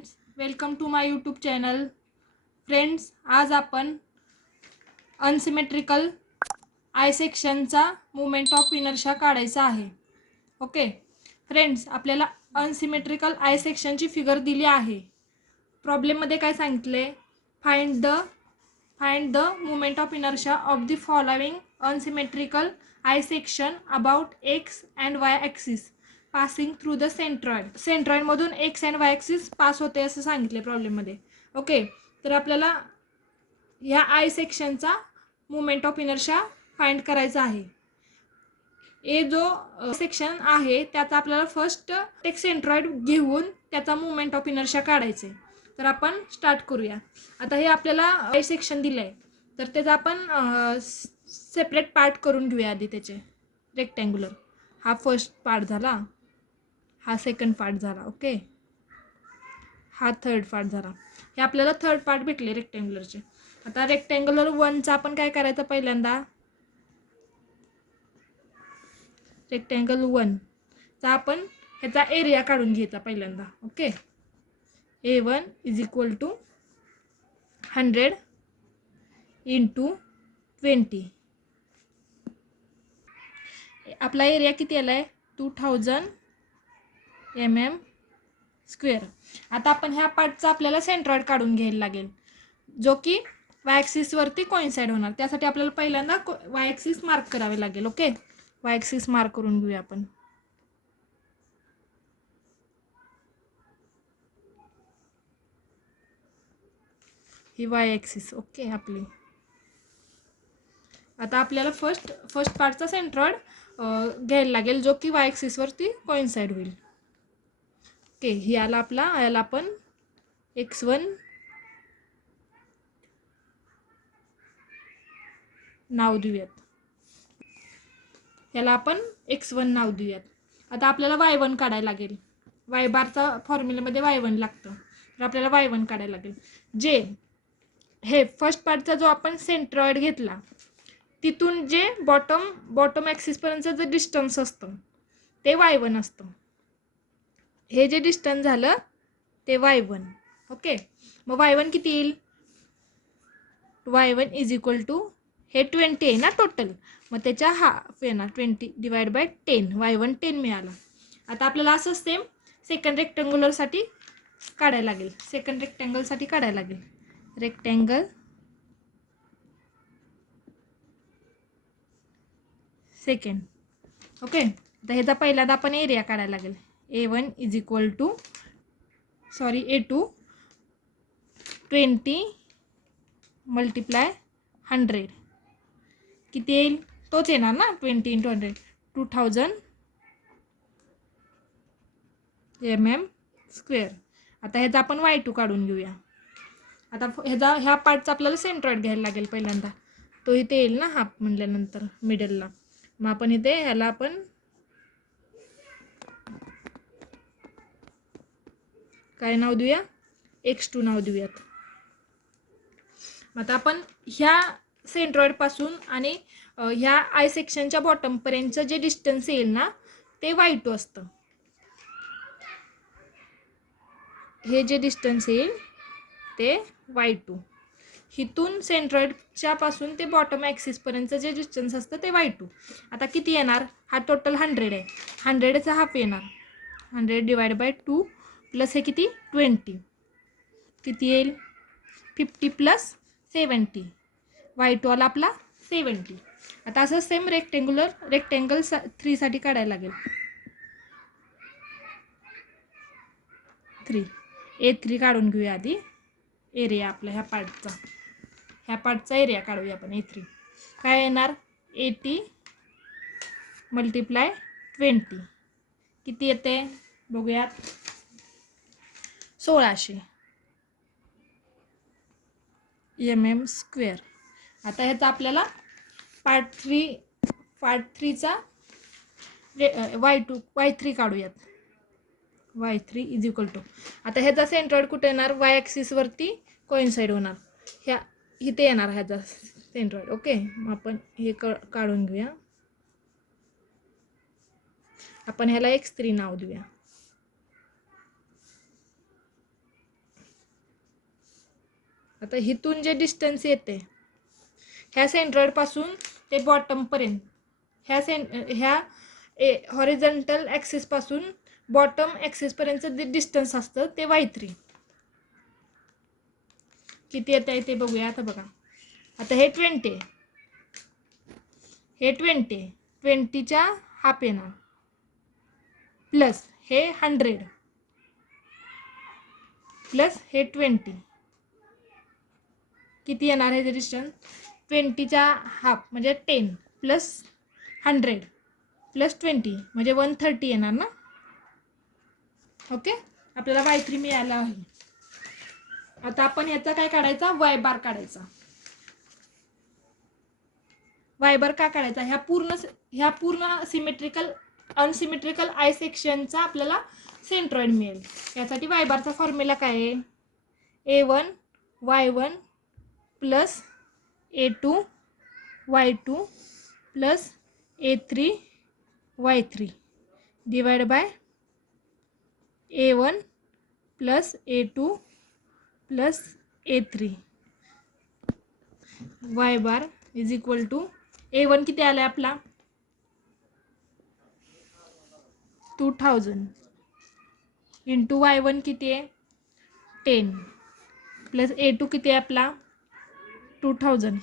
Friends, welcome to my YouTube channel. Friends, आज आपण unsymmetrical I सेक्शनचा मुवमेंट ऑफ इनर्शिया काढायचा आहे. ओके फ्रेंड्स, आपल्याला अनसिमेट्रिकल आय सेक्शनची फिगर दिली आहे. प्रॉब्लेममध्ये काय सांगितले, find the movement of inertia of the following unsymmetrical I section about X and Y axis passing through the सेंट्रॉइडमधून X and Y axis pass होते असं सांगितले प्रॉब्लेममध्ये. ओके, तर आपल्याला ह्या आय सेक्शनचा मुवमेंट ऑफ इनर्शिया फाइंड करायचा आहे. ए जो सेक्शन आहे त्याचा आपल्याला फर्स्ट एक सेंट्रॉइड घेऊन त्याचा मुवमेंट ऑफ इनर्शिया काढायचा आहे. तर आपण स्टार्ट करूया. आता हे आपल्याला आय सेक्शन दिलं आहे, तर त्याचा आपण सेपरेट पार्ट करून घेऊया आधी. त्याचे रेक्टँग्युलर हा फर्स्ट पार्ट झाला, हा सेकंड पार्ट झाला, ओके, हा थर्ड पार्ट झाला. हे आपल्याला थर्ड पार्ट भेटले रेक्टँग्युलरचे. आता रेक्टँग्युलर 1चा आपण काय करायचं, पहिल्यांदा रेक्टँगल 1चा आपण ह्याचा एरिया काढून घ्यायचा पहिल्यांदा. Okay, A1 is equal to 100 into 20. आपला एरिया किती आला आहे, 2000 mm स्क्वेअर. आता आपण ह्या पार्टचा आपल्याला सेंट्रॉइड काढून घ्यायला लागेल, जो की वाय ॲक्सिसवरती कोइन्साइड होणार. त्यासाठी आपल्याला पहिल्यांदा वाय ॲक्सिस मार्क करावे लागेल. ओके, वाय ॲक्सिस मार्क करून घेऊया आपण. ही वाय ॲक्सिस ओके आपली. आता आपल्याला फर्स्ट पार्टचा सेंट्रॉइड घ्यायला लागेल, जो की वाय ॲक्सिसवरती कोइन्साइड होईल. ओके, ही आला आपला, याला आपण x1 नाव देऊयात. याला आपण x1 नाव देऊयात. आता आपल्याला y1 काढायला लागेल. वाय बारचा फॉर्म्युल्यामध्ये y1 लागतं, तर आपल्याला y1 काढायला लागेल. जे हे फर्स्ट पार्टचा जो आपण सेंट्रॉइड घेतला तिथून जे बॉटम ॲक्सिसपर्यंतचं जे डिस्टन्स असतं ते y1 असतं. हे जे डिस्टन्स झालं ते y1. ओके, मग y1 किती येईल, y1 इज इक्वल टू हे 20 आहे ना टोटल, मग त्याच्या हाफ येणार, 20 डिवाइड बाय 10. y1 10 मिळाला. आता आपल्याला असं सेम सेकंड रेक्टँग्युलरसाठी काढायला लागेल. Rectangle second. ओके, तर ह्याचा पहिल्यांदा आपण एरिया काढायला लागेल. A1 is equal to A2 20 multiply 100 किती येईल, तोच येणार ना, 20 इंटू 100, 2000 mm स्क्वेअर. आता ह्याचा आपण y2 काढून घेऊया. आता ह्या पार्टचा आपल्याला सेंट्रॉइड घ्यायला लागेल पहिल्यांदा. तो इथे येईल ना हाफ म्हणल्यानंतर मिडलला. मग आपण इथे ह्याला आपण काय नाव देऊया, x2 नाव देऊयात. आता आपण ह्या सेंट्रॉइड पासून आणि ह्या आय सेक्शनच्या बॉटम पर्यंतचं जे डिस्टन्स येईल ना ते y2 असतं. हे जे डिस्टन्स येईल ते y2. हिथून सेंट्रॉइडच्या पासून ते बॉटम ॲक्सिस पर्यंतचं जे डिस्टन्स असतं ते y2. आता किती येणार, हा टोटल 100 आहे, 100चा हाफ येणार, 100 डिवाइड बाय 2 प्लस हे किती 20, किती येईल 50 प्लस 70, y2 आला आपला 70. आता असं सेम रेक्टँगल 3 साठी काढायला लागेल. 3 A3 काढून घेऊया आधी. एरिया आपला ह्या पार्टचा एरिया काढूया आपण. A3 काय येणार, 80 मल्टिप्लाय 20 किती येते बघूयात, 1600 mm स्क्वेअर. आता ह्याचा आपल्याला पार्ट 3चा y3 काढूयात. y3 इज इक्वल टू, आता ह्याचा सेंट्रॉइड कुठे येणार, वाय ॲक्सिसवरती कोइन्साइड होणार, इथे येणार ह्याचा सेंट्रॉइड. ओके, मग आपण हे काढून घेऊया. आपण ह्याला x3 नाव देऊया. आता इथून जे डिस्टन्स येते ह्या सेंट्रॉइडपासून ते बॉटमपर्यंत ह्या हॉरिझॉन्टल ॲक्सिसपासून बॉटम ॲक्सिसपर्यंतचं जे डिस्टन्स असतं ते y3 किती येत आहे ते बघूया. आता बघा, आता हे 20 आहे, हे 20 आहे, 20च्या हाफ येणार प्लस हे 100 प्लस हे 20 किती येणार आहे ते डिस्टन्स 20च्या हाफ म्हणजे 10 प्लस 100 प्लस 20 म्हणजे 130 येणार ना. ओके, आपल्याला y3 मिळाला आहे. आता आपण याचा काय काढायचा, y बार काढायचा. y बार का काढायचा, ह्या पूर्ण सिमेट्रिकल अनसिमेट्रिकल आय सेक्शनचा आपल्याला सेंट्रॉइड मिळेल. यासाठी y बारचा फॉर्म्युला काय आहे, a1 y1 plus a2 y2 plus a3 y3 divide by a1 plus a2 plus a3 y bar is equal to a1 किती आला आपला 2000 इंटू y1 किती आहे 10 प्लस a2 किती आहे आपला 2000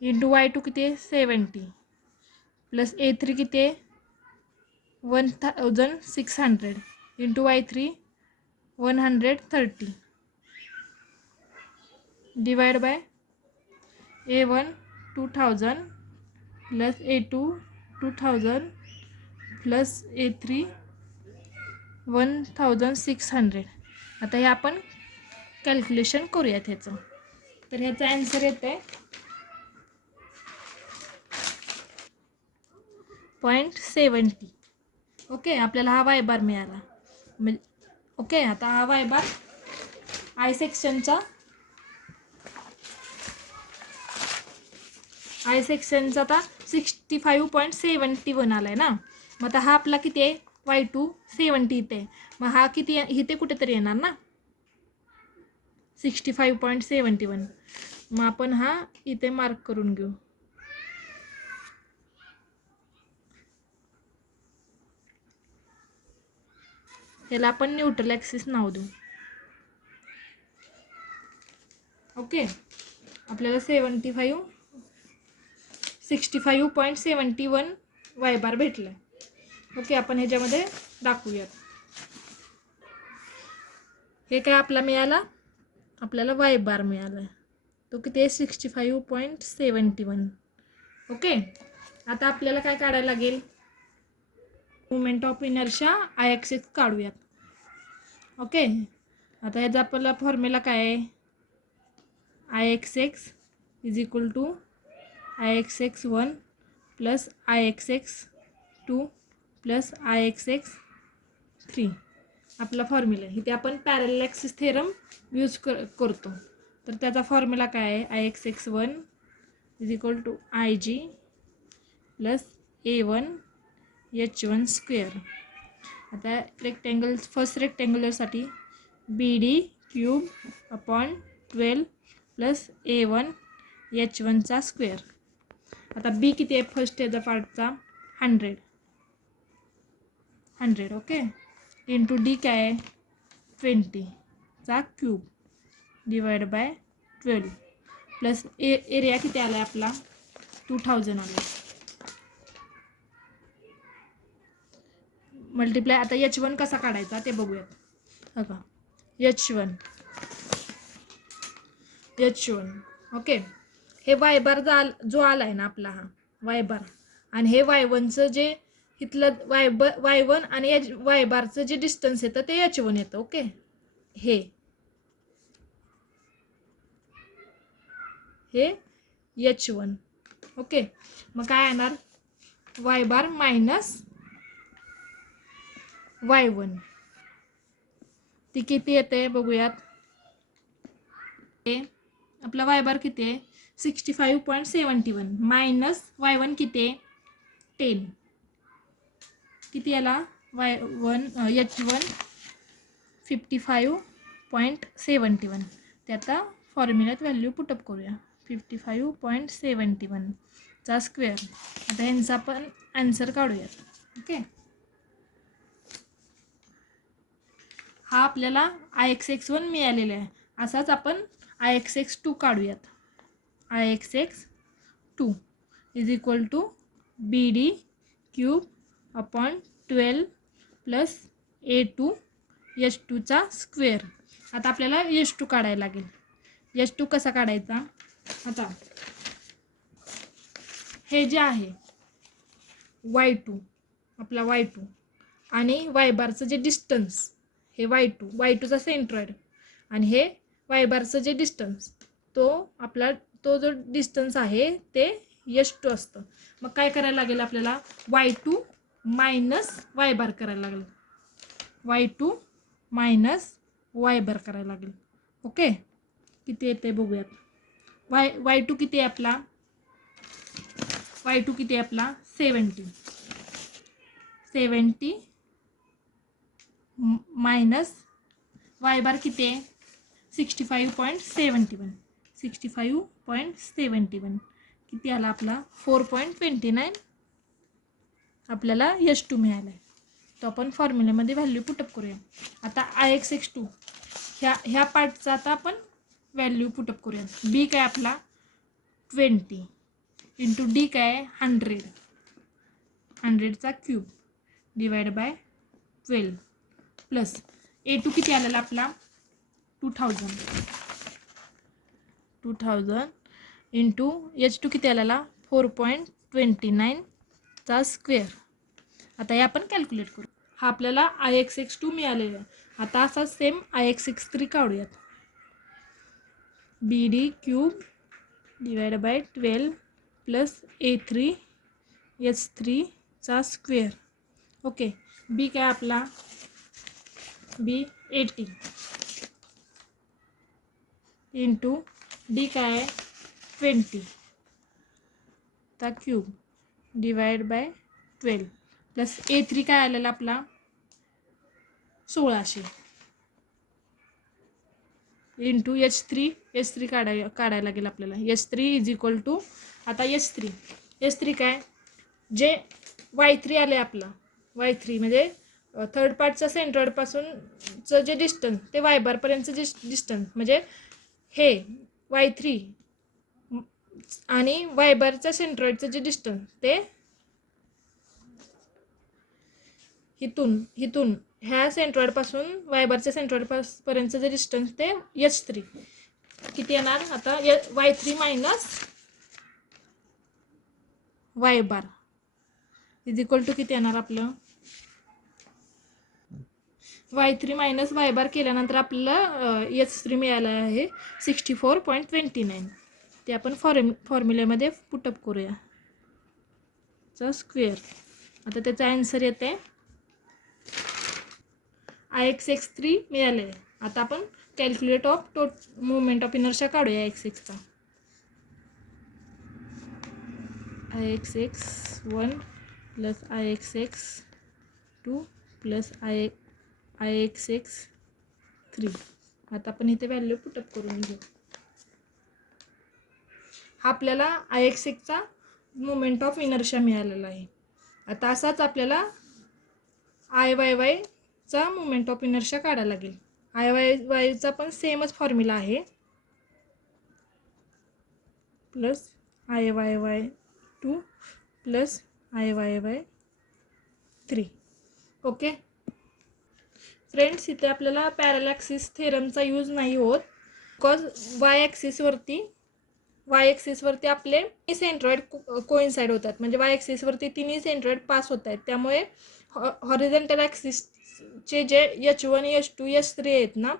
इंटू y2 किती आहे 70 प्लस a3 किती आहे 1600 into y3 130 divide by a1 2000 plus a2 2000 plus a3 1600. आता हे आपण कॅल्क्युलेशन करूयात ह्याचं. तर ह्याचा आन्सर येत आहे 0.70. ओके, आपल्याला हा y बार मिळाला. ओके, आता हा y बार आय सेक्शनचा आता 65.71 आलाय ना. मग आता हा आपला किती आहे y2 70 इथे, मग हा किती इथे कुठेतरी येणार ना 65.71. मग आपण हा इथे मार्क करून घेऊ. ह्याला आपण न्यूट्रल ॲक्सिस नाव देऊ. ओके, आपल्याला 65.71 y बार भेटला. ओके, आपण ह्याच्यामध्ये दाखवूयात. हे काय आपला मिळाला, आपल्याला y बार मिळाला, तो किती आहे 65.71. ओके, आता आपल्याला काय काढायला लागेल, moment of inertia I axis काढूयात. ओके, आता ह्याचा आपला फॉर्म्युला काय आहे, IXX is equal to IXX1 plus IXX2 plus IXX3 आपला फॉर्म्युला आहे. इथे आपण पॅरलल ॲक्सिस थेरम यूज करतो. तर त्याचा फॉर्म्युला काय आहे, IXX1 is equal to IG plus A1 H1 square. आता फर्स्ट रेक्टँग्युलरसाठी BD cube upon 12 plus A1 H1चा स्क्वेअर. आता B किती आहे फर्स्ट याचा पार्टचा 100. ओके, इंटू D काय आहे 20चा cube divide by 12 plus area किती आला आहे आपला 2000 आला. मल्टिप्लाय. आता H1 कसा काढायचा ते बघूयात. बघा H1 ओके, हे y बार जो आला आहे ना आपला हा y बार, आणि हे y1चं जे इथलं y1 आणि y बारचं जे डिस्टन्स येतं ते H1 येतं. ओके, हे H1. ओके, मग काय येणार y बार मायनस y1 ती किती येते बघूयात. आपला y बार किती आहे 65.71 मायनस y1 किती आहे 10. किती याला H1 55.71. ते आता फॉर्म्युल्यात व्हॅल्यू पुटअप करूया. 55.71 चा स्क्वेअर. आता यांचा आपण आन्सर काढूयात. ओके, हा आपल्याला IXX1 मिळालेला आहे. असाच आपण IXX2 काढूयात. IXX2 is equal to BD cube upon 12 plus A2 H2 चा स्क्वेअर. आता आपल्याला H2 काढायला लागेल. H2 कसा काढायचा? आता हे जे आहे Y2 आपला Y2 आणि Y बारचं जे डिस्टन्स हे Y2चा सेंट्रॉइड आणि हे Y बारचं जे डिस्टन्स तो जो डिस्टन्स आहे ते H2 असतं. मग काय करायला लागेल आपल्याला? Y2 मायनस Y बार करायला लागेल. Y2 मायनस Y बार करायला लागेल. ओके, किती येते बघूयात. Y2 किती आहे आपला? Y2 किती आहे आपला? 70 मायनस Y बार किती आहे? 65.71 किती आला आपला? 4.29 आपल्याला H2 मिळाला आहे. तो आपण फॉर्म्युल्यामध्ये व्हॅल्यू पुटअप करूया. आता IXX2 ह्या पार्टचा आता आपण व्हॅल्यू पुटअप करूया. B काय आपला? 20 इंटू D काय? 100चा cube divide by 12 plus A2 किती आलेला आपला? 2000 इंटू H2 किती आलेला? 4.29 चा स्क्वेअर. आता हे आपण कॅल्क्युलेट करू. हा आपल्याला IXX2 मिळालेला आहे. आता असा सेम IXX3 काढूयात. BD cube divide by 12 plus A3 H3 चा स्क्वेअर. ओके, B काय आपला? B 80 इंटू D काय? 20 चा cube divide by 12 plus A3 काय आलेला आपला? 1600 इंटू H3 काढायला लागेल आपल्याला. H3 इज इक्वल टू आता H3 काय? जे Y3 आले आपला Y3 म्हणजे थर्ड पार्टचा सेंट्रॉइडपासूनचं जे डिस्टन्स ते Y बारपर्यंतचं जे डिस्टन्स म्हणजे हे Y3 आणि Y बारच्या सेंट्रॉइडचं जे डिस्टन्स ते इथून ह्या सेंट्रॉइडपासून Y बारच्या सेंट्रॉइडपर्यंतचं जे डिस्टन्स ते H3 किती येणार? आता Y3 minus Y bar is equal to किती येणार आपलं? Y3 मायनस Y बार केल्यानंतर आपल्याला H3 मिळालं आहे 64.29. ते आपण फॉर्म्युल्यामध्ये पुटअप करूया. चा स्क्वेअर. आता त्याचा आन्सर येते IXX3 मिळाले. आता आपण calculate of movement of inertia काढूया IXX चा. IXX1 plus IXX2 plus IXX3. आता आपण इथे व्हॅल्यू पुटअप करून घेऊ. हा आपल्याला IXXचा मुवमेंट ऑफ इनर्शिया मिळालेला आहे. आता असाच आपल्याला IYYचा मुवमेंट ऑफ इनर्शिया काढायला लागेल. IYYचा पण सेमच फॉर्म्युला आहे. Plus IYY2 plus IYY3. Okay friends, इथे आपल्याला पॅरलल ॲक्सिस थेरमचा यूज नाही होत बिकॉज वाय ॲक्सिसवरती आपले सेंट्रॉइड कोइन्साइड होतात. म्हणजे वाय ॲक्सिसवरती तिन्ही सेंट्रॉइड पास होत आहेत. त्यामुळे हॉरिझॉन्टल ॲक्सिसचे जे H1 H2 H3 आहेत ना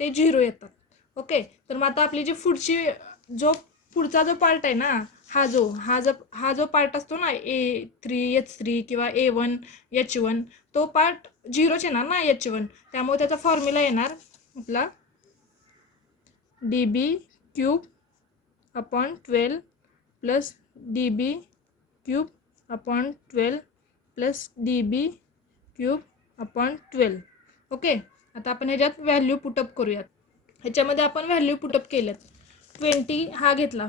ते 0 येतात. ओके, तर मग आता आपली जी पुढचा जो पार्ट आहे ना हा जो पार्ट असतो ना A3 H3 किंवा A1 H1 तो पार्ट 0च येणार ना H1. त्यामुळे त्याचा फॉर्म्युला येणार आपला DB cube upon 12 plus DB cube upon 12 plus DB cube upon 12. Okay, आता आपण ह्याच्यात व्हॅल्यू पुटअप करूयात. ह्याच्यामध्ये आपण व्हॅल्यू पुटअप केल्यात. 20 हा घेतला,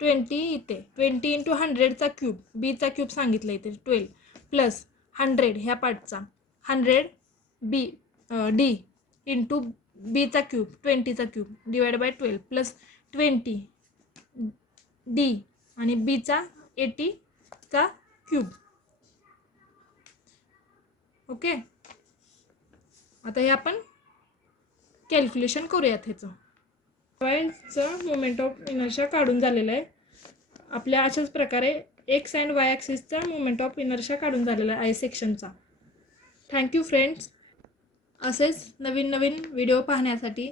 20 इथे 20 इंटू 100चा क्यूब, बीचा क्यूब सांगितलं इथे 12 प्लस 100 ह्या पार्टचा 100 बी डी इंटू बीचा क्यूब 20चा cube divide by 12 plus 20 D आणि बीचा 80चा क्यूब. ओके, आता हे आपण कॅल्क्युलेशन करूयात ह्याचं. वायचं मोमेंट ऑफ इनर्शिया काढून झालेलं आहे. आपल्या अशाच प्रकारे एक्स अँड वाय ॲक्सिसचा मोमेंट ऑफ इनर्शिया काढून झालेला आहे आय सेक्शनचा. Thank you friends. असेच नवीन नवीन व्हिडिओ पाहण्यासाठी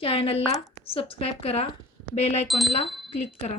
चॅनलला सबस्क्राईब करा, बेल आयकॉनला क्लिक करा.